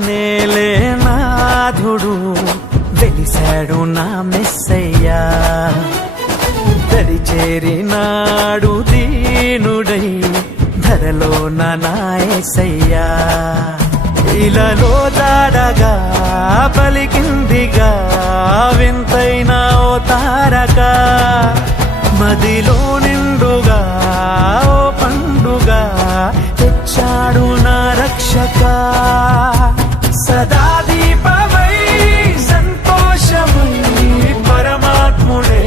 నేలే నాథుడు వెలిశాడు నా మెస్సయ్యా దరిచేరినాడు దీనుడై ధరలో నా యేసయ్యా ఇలలో దాడగా పలికిందిగా వింతైన ఓ తారక మదిలో నిండుగా ఓ పండుగా తెచ్చాడు నా రక్షక సదా దీపమై సంతోషమై పరమాత్ముడే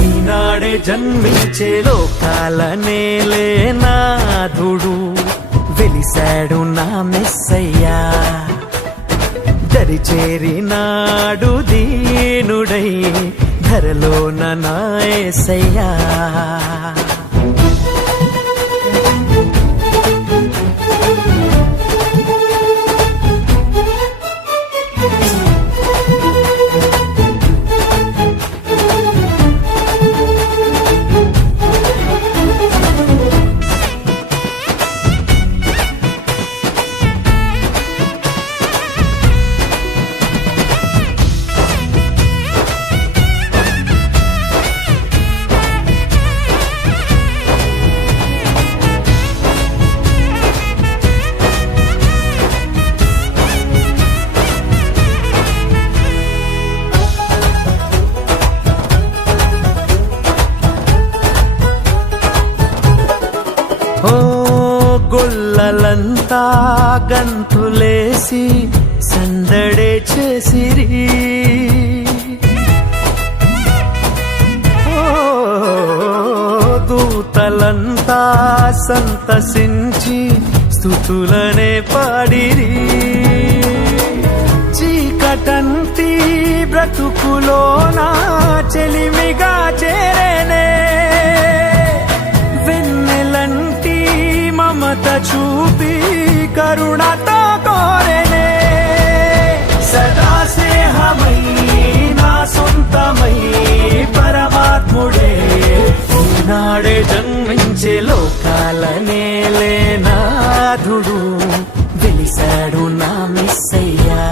ఈనాడే జన్మించే లోకాల నేలే నాథుడు వెలిశాడు నా మెస్సయ్యా దరిచేరినాడు దీనుడై ధరలో నా యేసయ్యా ఓ గొల్లలంతా గంతులేసి సందడే చేసిరి ఓ దూతలంతా సంతసించి స్తుతులనే పాడిరి చీకటంటి బ్రతుకులోన చెలిమిగా చేరేనే వెన్నెలంటి మమత చూపి కరుణతో కోరేనే సదా స్నేహమై నా సొంతమై పరమాత్ముడే ఈనాడే జన్మించే లోకాల నేలే నాథుడు వెలిశాడు నా మెస్సయ్యా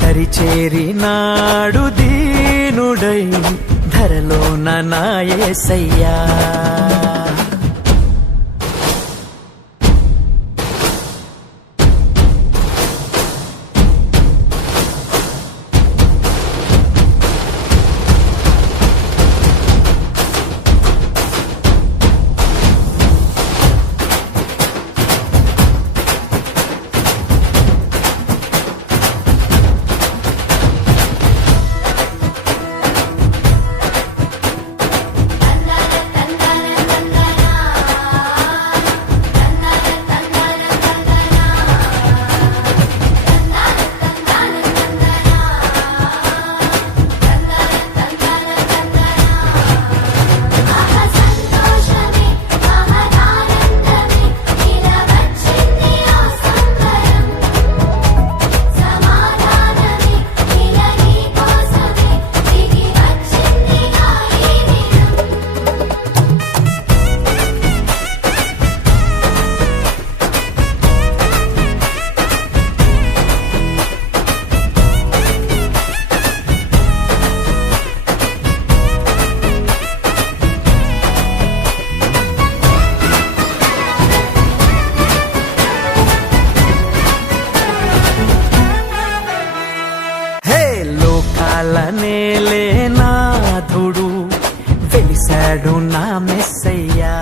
దరిచేరినాడు దీనుడై ధరలో నా యేసయ్యా నేలే నాథుడు వెలిశాడు నా మెస్సయ్యా